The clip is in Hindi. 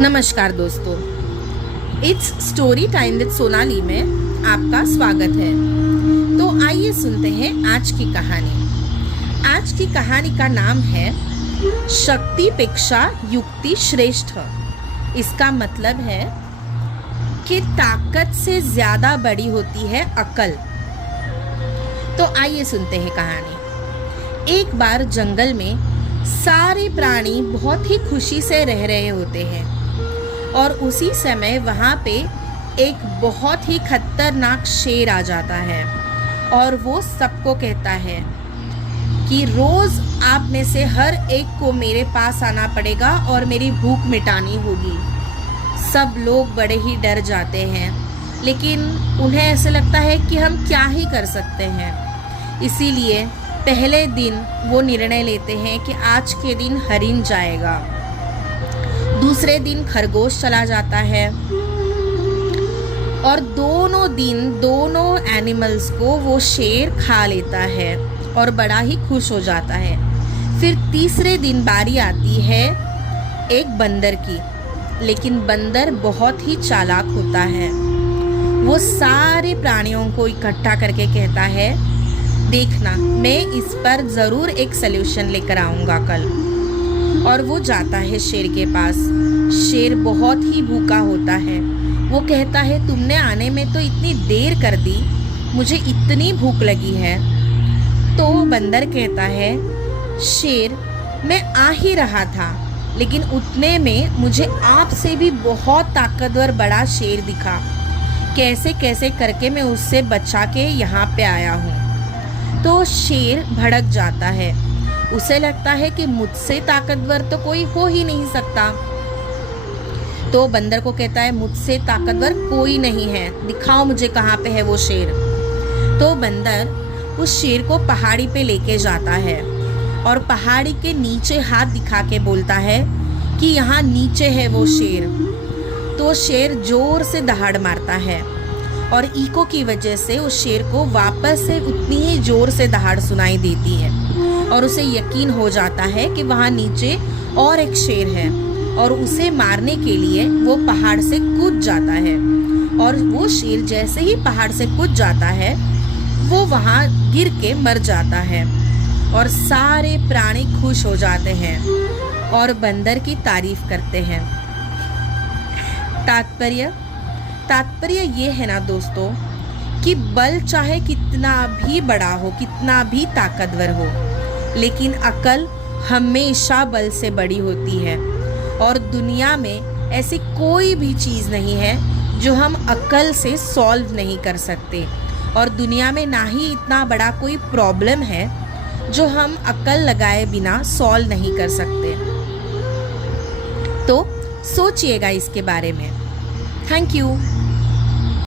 नमस्कार दोस्तों, it's story time with Sonali में आपका स्वागत है। तो आइए सुनते हैं आज की कहानी। आज की कहानी का नाम है शक्तिपेक्षा युक्ति श्रेष्ठ। इसका मतलब है कि ताकत से ज़्यादा बड़ी होती है अकल। तो आइए सुनते हैं कहानी। एक बार जंगल में सारे प्राणी बहुत ही खुशी से रह रहे होते हैं और उसी समय वहाँ पे एक बहुत ही खतरनाक शेर आ जाता है और वो सबको कहता है कि रोज़ आप में से हर एक को मेरे पास आना पड़ेगा और मेरी भूख मिटानी होगी। सब लोग बड़े ही डर जाते हैं, लेकिन उन्हें ऐसे लगता है कि हम क्या ही कर सकते हैं। इसीलिए पहले दिन वो निर्णय लेते हैं कि आज के दिन हरिण जाएगा, दूसरे दिन खरगोश चला जाता है और दोनों एनिमल्स को वो शेर खा लेता है और बड़ा ही खुश हो जाता है। फिर तीसरे दिन बारी आती है एक बंदर की, लेकिन बंदर बहुत ही चालाक होता है। वो सारे प्राणियों को इकट्ठा करके कहता है, देखना मैं इस पर ज़रूर एक सल्यूशन लेकर आऊँगा कल। और वो जाता है शेर के पास। शेर बहुत ही भूखा होता है। वो कहता है, तुमने आने में तो इतनी देर कर दी, मुझे इतनी भूख लगी है। तो बंदर कहता है, शेर मैं आ ही रहा था, लेकिन उतने में मुझे आपसे भी बहुत ताकतवर बड़ा शेर दिखा। कैसे कैसे करके मैं उससे बचा के यहाँ पे आया हूँ। तो शेर भड़क जाता है। उसे लगता है कि मुझसे ताकतवर तो कोई हो ही नहीं सकता। तो बंदर को कहता है, मुझसे ताकतवर कोई नहीं है, दिखाओ मुझे कहाँ पे है वो शेर। तो बंदर उस शेर को पहाड़ी पे लेके जाता है और पहाड़ी के नीचे हाथ दिखा के बोलता है कि यहाँ नीचे है वो शेर। तो शेर जोर से दहाड़ मारता है और इको की वजह से उस शेर को वापस से उतनी ही जोर से दहाड़ सुनाई देती है और उसे यकीन हो जाता है कि वहाँ नीचे और एक शेर है और उसे मारने के लिए वो पहाड़ से कूद जाता है। और वो शेर जैसे ही पहाड़ से कूद जाता है वो वहाँ गिर के मर जाता है और सारे प्राणी खुश हो जाते हैं और बंदर की तारीफ करते हैं। तात्पर्य ये है ना दोस्तों कि बल चाहे कितना भी बड़ा हो, कितना भी ताकतवर हो, लेकिन अकल हमेशा बल से बड़ी होती है। और दुनिया में ऐसी कोई भी चीज़ नहीं है जो हम अकल से सॉल्व नहीं कर सकते, और दुनिया में ना ही इतना बड़ा कोई प्रॉब्लम है जो हम अकल लगाए बिना सॉल्व नहीं कर सकते। तो सोचिएगा इसके बारे में। Thank you.